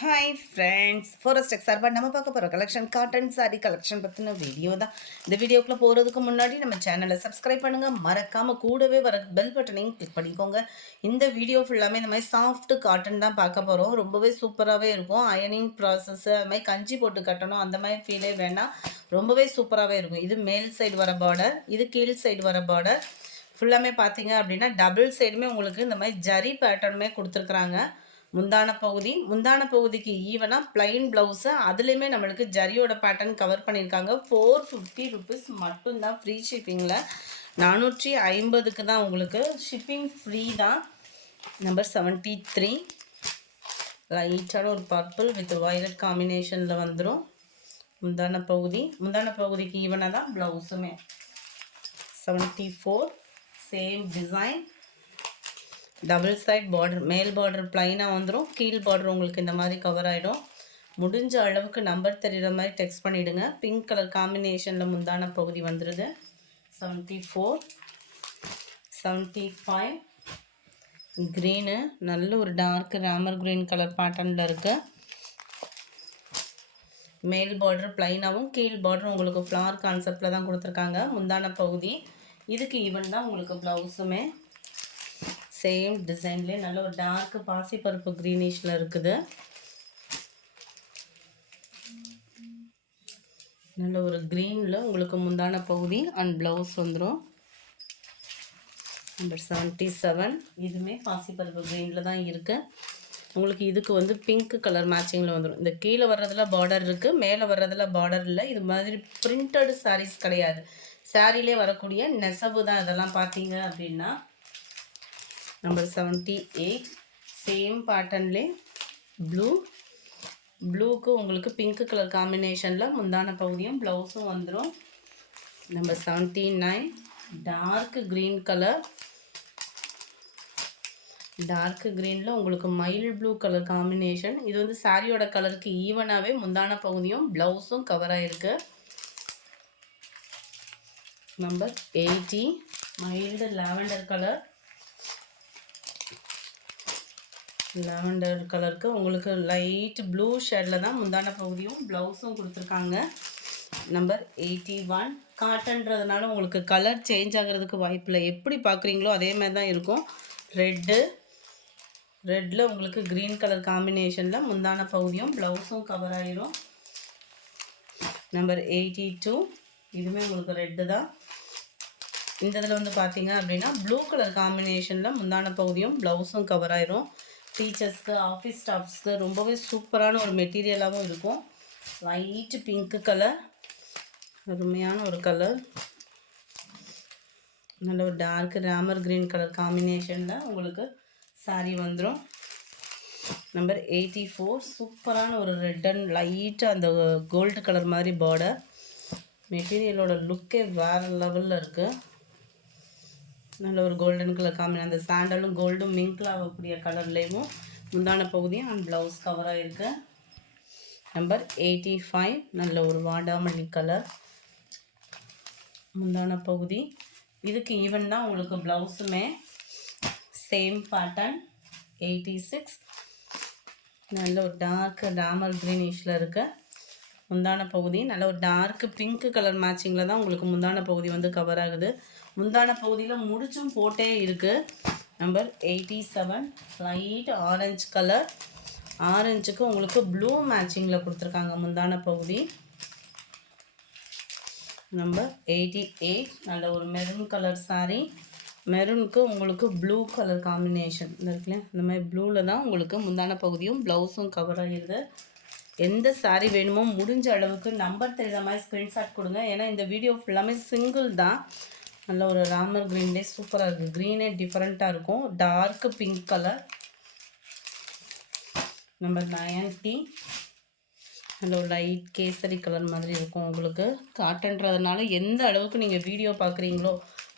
Hi friends, forest X சார்பாக நம்ம பார்க்க போகிற கலெக்ஷன் காட்டன் சாரீ கலெக்ஷன் பற்றின வீடியோ தான். இந்த வீடியோக்குள்ளே போகிறதுக்கு முன்னாடி நம்ம சேனலை சப்ஸ்கிரைப் பண்ணுங்கள், மறக்காமல் கூடவே வர பெல் பட்டனையும் கிளிக் பண்ணிக்கோங்க. இந்த வீடியோ ஃபுல்லாமே இந்த மாதிரி சாஃப்ட் காட்டன் தான் பார்க்க போகிறோம். ரொம்பவே சூப்பராகவே இருக்கும். அயனிங் ப்ராசஸ்ஸு அது மாதிரி கஞ்சி போட்டு கட்டணும் அந்த மாதிரி ஃபீலே வேணாம், ரொம்பவே சூப்பராகவே இருக்கும். இது மேல் சைடு வர பார்டர், இது கீழ் சைடு வர பார்டர். ஃபுல்லாமே பார்த்தீங்க அப்படின்னா டபுள் சைடுமே உங்களுக்கு இந்த மாதிரி ஜரி பேட்டர்னுமே கொடுத்துருக்குறாங்க. முந்தான பகுதிக்கு ஈவனாக பிளைன் ப்ளவுஸு, அதுலேயுமே நம்மளுக்கு ஜரியோட பேட்டர்ன் கவர் பண்ணியிருக்காங்க. 450 ருபீஸ் மட்டும்தான் ஃப்ரீ ஷிப்பிங்கில். 450க்கு தான் உங்களுக்கு ஷிப்பிங் ஃப்ரீ தான். நம்பர் 73 லைட்டான ஒரு பர்பிள் வித் வயலட் காம்பினேஷனில் வந்துடும். முந்தான பகுதிக்கு ஈவனாக தான் ப்ளவுஸுமே. 74 same design, double side border, மேல் பார்டர் பிளைனாக வந்துடும், கீழ் பார்டர் உங்களுக்கு இந்த மாதிரி கவர் ஆகிடும். முடிஞ்ச அளவுக்கு நம்பர் தெரிகிற மாதிரி டெக்ஸ்ட் பண்ணிவிடுங்க. பிங்க் கலர் காம்பினேஷனில் முந்தான பகுதி வந்துடுது. 74 75 க்ரீனு, நல்ல ஒரு டார்க் ராமர் க்ரீன் கலர் பேட்டர்னில் இருக்குது. மேல் பார்டர் பிளைனாகவும் கீழ் பார்டர் உங்களுக்கு ஃப்ளார் கான்செப்டில் தான் கொடுத்துருக்காங்க. முந்தான பகுதி இதுக்கு ஈவன் தான் உங்களுக்கு ப்ளவுஸுமே. சேம் டிசைன்லேயே நல்ல ஒரு டார்க் பாசிப்பருப்பு க்ரீனிஷில் இருக்குது. நல்ல ஒரு க்ரீனில் உங்களுக்கு முந்தான பகுதி அண்ட் ப்ளவுஸ் வந்துடும். நம்பர் 77 இதுவுமே பாசிப்பருப்பு க்ரீனில் தான் இருக்குது. உங்களுக்கு இதுக்கு வந்து பிங்க் கலர் மேட்சிங்கில் வந்துடும். இந்த கீழே வர்றதில் பார்டர் இருக்குது, மேலே வர்றதில் பார்டர் இல்லை. இது மாதிரி பிரிண்டட் சாரீஸ் கிடையாது, சாரிலே வரக்கூடிய நெசவு தான் இதெல்லாம் பார்த்தீங்க அப்படின்னா. நம்பர் 78 சேம் பேட்டர்ன்லே ப்ளூக்கு உங்களுக்கு பிங்க் கலர் காம்பினேஷனில் முந்தான பகுதியும் ப்ளவுஸும் வந்துடும். நம்பர் 79 டார்க் க்ரீன் கலர், டார்க் க்ரீனில் உங்களுக்கு மைல்ட் ப்ளூ கலர் காம்பினேஷன். இது வந்து சாரியோட கலருக்கு ஈவனாகவே முந்தான பகுதியும் ப்ளவுஸும் கவர் ஆகிருக்கு. நம்பர் 80 மைல்டு லாவெண்டர் கலருக்கு உங்களுக்கு லைட் ப்ளூ ஷேடில் தான் முந்தான பகுதியும் ப்ளவுஸும் கொடுத்துருக்காங்க. நம்பர் 81 காட்டன்றதுனால உங்களுக்கு கலர் சேஞ்ச் ஆகிறதுக்கு வாய்ப்பில்லை, எப்படி பார்க்குறீங்களோ அதே மாதிரி தான் இருக்கும். ரெட்டில் உங்களுக்கு க்ரீன் கலர் காம்பினேஷனில் முந்தான பகுதியும் ப்ளவுஸும் கவர் ஆகிரும். நம்பர் 82 இதுவுமே உங்களுக்கு ரெட்டு தான். இந்த இதில் வந்து பார்த்தீங்க அப்படின்னா ப்ளூ கலர் காம்பினேஷனில் முந்தான பகுதியும் ப்ளவுஸும் கவர் ஆகிரும். டீச்சர்ஸ்க்கு, ஆஃபீஸ் ஸ்டாஃப்ஸ்க்கு ரொம்பவே சூப்பரான ஒரு மெட்டீரியலாகவும் இருக்கும். லைட்டு பிங்க் கலர், அருமையான ஒரு கலர். நல்ல ஒரு டார்க் ராமர் க்ரீன் கலர் காம்பினேஷனில் உங்களுக்கு சாரீ வந்துடும். நம்பர் 84 சூப்பரான ஒரு ரெட் அண்ட் லைட்டு அந்த கோல்டு கலர் மாதிரி பார்டர். மெட்டீரியலோட லுக்கே வேறு லெவலில் இருக்குது. நல்ல ஒரு கோல்டன் கலர் அந்த சாண்டலும் கோல்டும் மிங்கில் ஆகக்கூடிய கலர்லேயும் முந்தான பகுதியும் அண்ட் ப்ளவுஸ் கவர் ஆகிருக்கு. நம்பர் 85 நல்ல ஒரு வாடாமல்லி கலர் முந்தான பகுதி. இதுக்கு ஈவன் தான் உங்களுக்கு ப்ளவுஸுமே. Same pattern. 86 நல்ல ஒரு டார்க் ராமர் க்ரீனிஷில் இருக்க முந்தான பகுதி. நல்ல ஒரு டார்க் பிங்க் கலர் மேட்சிங்கில் தான் உங்களுக்கு முந்தான பகுதி வந்து கவர் ஆகுது. முந்தான பகுதியில் முடிச்சும் போட்டே இருக்குது. நம்பர் 87 லைட் ஆரஞ்சு கலர், ஆரஞ்சுக்கு உங்களுக்கு ப்ளூ மேட்சிங்கில் கொடுத்துருக்காங்க முந்தான பகுதி. நம்பர் 88 நல்ல ஒரு மெரூன் கலர் சாரீ. மெரூனுக்கு உங்களுக்கு ப்ளூ கலர் காம்பினேஷன் இருக்குல்ல, இந்த மாதிரி ப்ளூவில் தான் உங்களுக்கு முந்தான பகுதியும் ப்ளவுஸும் கவர் ஆகிடுது. எந்த சாரீ வேணுமோ முடிஞ்ச அளவுக்கு நம்பர் தெரிகிற மாதிரி ஸ்க்ரீன்ஷாட் கொடுங்க. ஏன்னா இந்த வீடியோ ஃபுல்லாமே சிங்கிள் தான். நல்ல ஒரு ராமர் க்ரீன்லே சூப்பராக இருக்குது. க்ரீனே டிஃப்ரெண்ட்டாக இருக்கும். Dark pink colour. நம்பர் 90 நல்ல ஒரு லைட் கேசரி கலர் மாதிரி இருக்கும். உங்களுக்கு காட்டன்றதுனால எந்த அளவுக்கு நீங்கள் வீடியோ பார்க்குறீங்களோ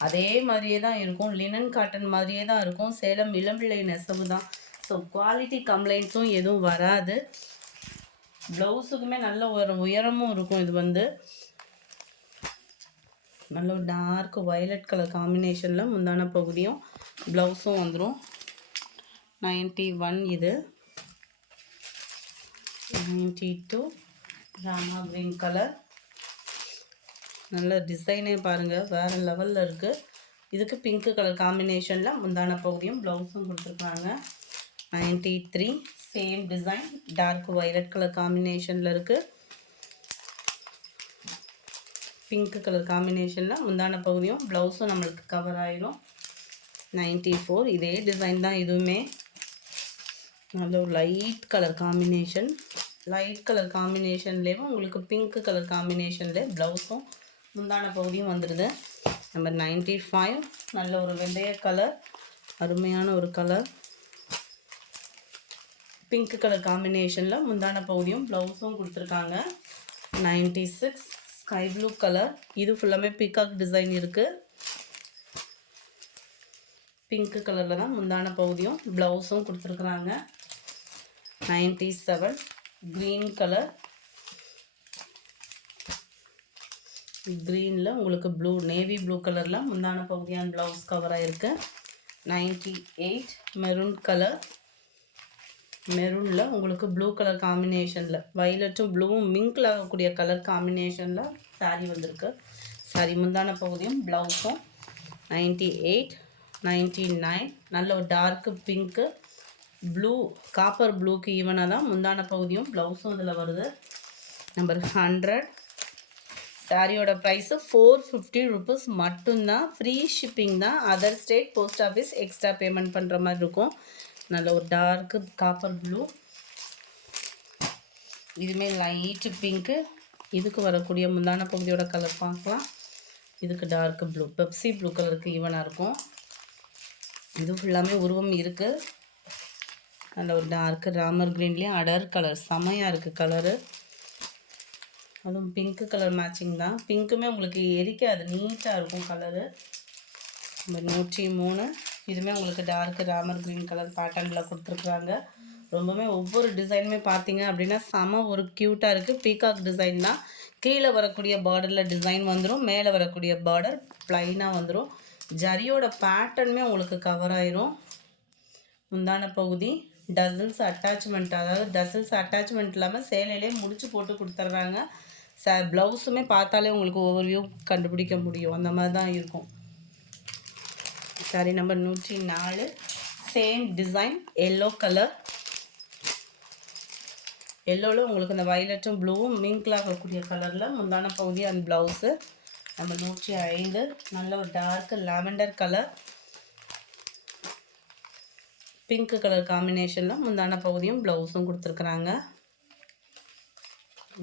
அதே மாதிரியே தான் இருக்கும். லினன் காட்டன் மாதிரியே தான் இருக்கும். சேலம் இளம்பிள்ளை நெசவு தான். ஸோ குவாலிட்டி கம்ப்ளைண்ட்ஸும் எதுவும் வராது. ப்ளவுஸுக்குமே நல்ல ஒரு உயரமும் இருக்கும். இது வந்து நல்ல ஒரு டார்க் வயலட் கலர் காம்பினேஷனில் முந்தான பகுதியும் ப்ளவுஸும் வந்துடும். 91 இது. 92 ராமா கிரீன் கலர். நல்ல டிசைனே பாருங்கள், வேறு லெவலில் இருக்குது. இதுக்கு பிங்க் கலர் காம்பினேஷனில் முந்தான பகுதியும் ப்ளவுஸும் கொடுத்துருக்காங்க. 93 same design, dark violet colour காம்பினேஷனில் இருக்குது. பிங்க் கலர் காம்பினேஷனில் முந்தான பகுதியும் ப்ளவுஸும் நம்மளுக்கு கவர் ஆயிரும். 94 இதே டிசைன் தான் இதுவுமே. நல்ல ஒரு light colour combination, light colour காம்பினேஷன்லேயும் உங்களுக்கு பிங்க் கலர் காம்பினேஷன்லேயே ப்ளவுஸும் முந்தான பகுதியும் வந்துடுது. நம்பர் 95 நல்ல ஒரு வெள்ளைய கலர், அருமையான ஒரு கலர். பிங்க் கலர் காம்பினேஷனில் முந்தான பகுதியும் ப்ளவுஸும் கொடுத்துருக்காங்க. 96 ஸ்கை ப்ளூ கலர், இது ஃபுல்லாமே பீகாக் டிசைன் இருக்குது. பிங்க் கலரில் தான் முந்தான பகுதியும் ப்ளவுஸும் கொடுத்துருக்குறாங்க. 97 க்ரீன் கலர், க்ரீனில் உங்களுக்கு ப்ளூ நேவி ப்ளூ கலரில் முந்தான பகுதியான ப்ளவுஸ் கவராக இருக்குது. 98 மெரூன் கலர், மெரூனில் உங்களுக்கு ப்ளூ கலர் காம்பினேஷனில் வைலட்டும் ப்ளூவும் மிங்கில் ஆகக்கூடிய கலர் காம்பினேஷனில் சாரீ வந்திருக்கு. சாரி முந்தான பகுதியும் ப்ளவுஸும். 98 99 நல்ல ஒரு டார்க்கு பிங்க்கு, ப்ளூ காப்பர் ப்ளூக்கு ஈவனாக தான் முந்தான பகுதியும் ப்ளவுஸும் இதில் வருது. நம்பர் 100 சாரியோட ப்ரைஸு 450 ருபீஸ் மட்டும்தான். ஃப்ரீ ஷிப்பிங் தான். Other state post office extra payment பண்ணுற மாதிரி இருக்கும். நல்ல ஒரு டார்க்கு காப்பர் ப்ளூ, இதுவுமே லைட்டு பிங்க்கு. இதுக்கு வரக்கூடிய முந்தான பகுதியோட கலர் பார்க்கலாம். இதுக்கு டார்க்கு ப்ளூ, பெப்சி ப்ளூ கலருக்கு ஈவனாக இருக்கும். இது ஃபுல்லாமே உருவம் இருக்குது. நல்ல ஒரு டார்க்கு ராமர் க்ரீன்லேயும் அடர் கலர், செமையாக இருக்குது கலரு. அதுவும் பிங்க்கு கலர் மேட்சிங் தான். பிங்க்குமே உங்களுக்கு எரிக்காது, நீட்டாக இருக்கும் கலரு. நம்பர் 103 இதுவுமே உங்களுக்கு டார்க்கு ராமர் க்ரீன் கலர் பேட்டர்னில் கொடுத்துருக்குறாங்க. ரொம்பவே ஒவ்வொரு டிசைனுமே பார்த்தீங்க அப்படின்னா செம ஒரு க்யூட்டாக இருக்குது. பீகாக் டிசைன் தான். கீழே வரக்கூடிய பார்டரில் டிசைன் வந்துடும், மேலே வரக்கூடிய பார்டர் ப்ளைனாக வந்துடும். ஜரியோட பேட்டர்னுமே உங்களுக்கு கவர் ஆயிரும். முந்தான பகுதி டசில்ஸ் அட்டாச்மெண்ட், அதாவது டசில்ஸ் அட்டாச்மெண்ட் இல்லாமல் சேலையிலே முடிச்சு போட்டு கொடுத்துட்றாங்க. ப்ளவுஸுமே பார்த்தாலே உங்களுக்கு ஓவர்வியூ கண்டுபிடிக்க முடியும், அந்த மாதிரி தான் இருக்கும். Sari number 104 same design, yellow colour. எல்லோவில் உங்களுக்கு இந்த வைலட்டும் ப்ளூவும் மிங்கில் ஆகக்கூடிய கலரில் முந்தான பகுதி அண்ட் ப்ளவுஸு. நம்ம 105 நல்ல ஒரு dark lavender colour, pink colour காம்பினேஷனில் முந்தான பகுதியும் ப்ளவுஸும் கொடுத்துருக்குறாங்க.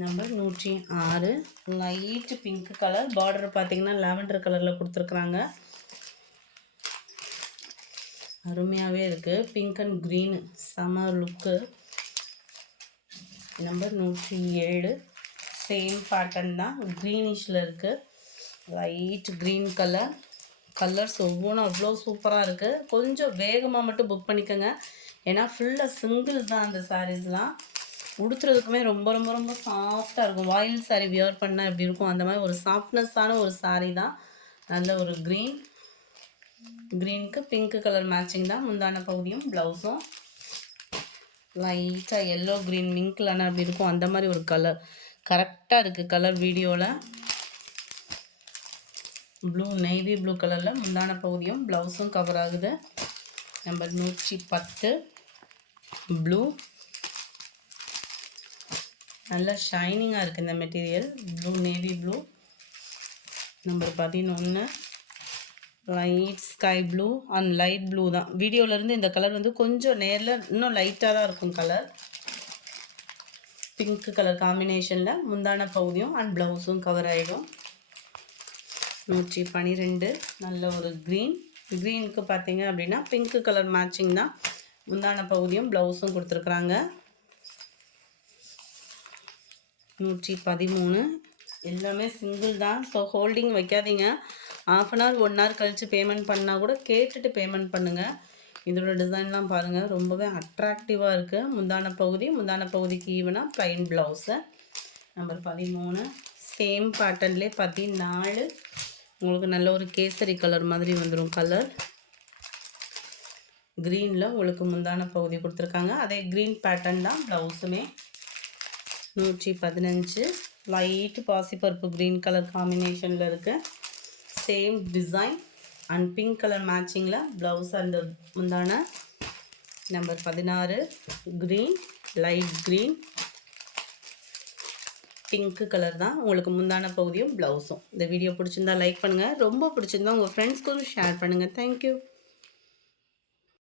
Number 106 light pink colour, border பார்த்தீங்கன்னா லாவெண்டர் கலரில் கொடுத்துருக்குறாங்க. அருமையாகவே இருக்குது. பிங்க் அண்ட் க்ரீனு செம லுக்கு. நம்பர் 107 சேம் பேட்டர்ன் தான், க்ரீனிஷில் இருக்குது. லைட் க்ரீன் கலர், கலர்ஸ் ஒவ்வொன்றும் அவ்வளோ சூப்பராக இருக்குது. கொஞ்சம் வேகமாக மட்டும் புக் பண்ணிக்கோங்க, ஏன்னா ஃபுல்லாக சிங்கிள் தான் அந்த சாரீஸ்லாம். உடுத்துறதுக்குமே ரொம்ப ரொம்ப ரொம்ப சாஃப்டாக இருக்கும். வாயில் சாரீ வியர் பண்ணால் எப்படி இருக்கும் அந்த மாதிரி ஒரு சாஃப்ட்னஸ்ஸான ஒரு சாரீ தான். நல்ல ஒரு க்ரீன், க்ரீனுக்கு பிங்க் கலர் மேட்சிங் தான் முந்தான பகுதியும் ப்ளவுஸும். லைட்டாக எல்லோ க்ரீன் மிங்க்லான அப்படி இருக்கும், அந்த மாதிரி ஒரு கலர் கரெக்டாக இருக்குது கலர் வீடியோவில். ப்ளூ நேவி ப்ளூ கலரில் முந்தான பகுதியும் ப்ளவுஸும் கவர் ஆகுது. நம்பர் 110 ப்ளூ, நல்லா ஷைனிங்காக இருக்குது இந்த material, blue navy blue. Number 11 light sky blue and light blue தான். வீடியோவிலேருந்து இந்த கலர் வந்து கொஞ்சம் நேரில் இன்னும் லைட்டாக தான் இருக்கும் கலர். பிங்க் கலர் காம்பினேஷனில் முந்தான பகுதியும் அண்ட் ப்ளவுஸும் கவர் ஆகிடும். 112 நல்ல ஒரு க்ரீன், க்ரீனுக்கு பார்த்தீங்க அப்படின்னா பிங்க் கலர் மேட்சிங் தான் முந்தான பகுதியும் ப்ளவுஸும் கொடுத்துருக்குறாங்க. 113 எல்லாமே சிங்கிள் தான். ஸோ ஹோல்டிங் வைக்காதீங்க. ½ அன் ஹவர் 1 ஹவர் கழித்து பேமெண்ட் பண்ணால் கூட கேட்டுட்டு பேமெண்ட் பண்ணுங்கள். இதோட டிசைன்லாம் பாருங்கள், ரொம்பவே அட்ராக்டிவாக இருக்குது. முந்தான பகுதிக்கு ஈவனாக ப்ளைன் ப்ளவுஸு. நம்பர் 13 சேம் பேட்டர்ன்லேயே 14 உங்களுக்கு நல்ல ஒரு கேசரி கலர் மாதிரி வந்துடும் கலர். க்ரீனில் உங்களுக்கு முந்தான பகுதி கொடுத்துருக்காங்க, அதே க்ரீன் பேட்டர்ன் தான் ப்ளவுஸுமே. 115 லைட் பாசிப்பருப்பு க்ரீன் கலர் காம்பினேஷனில் இருக்கு. Same design and pink colour மேட்சிங்கில் ப்ளவுஸ் அண்ட் முந்தான. Number 16 green, light green, pink colour தான் உங்களுக்கு முந்தான பகுதியும் ப்ளவுஸும். இந்த வீடியோ பிடிச்சிருந்தா லைக் பண்ணுங்கள், ரொம்ப பிடிச்சிருந்தா உங்கள் ஃப்ரெண்ட்ஸ்க்கும் ஷேர் பண்ணுங்கள். தேங்க்யூ.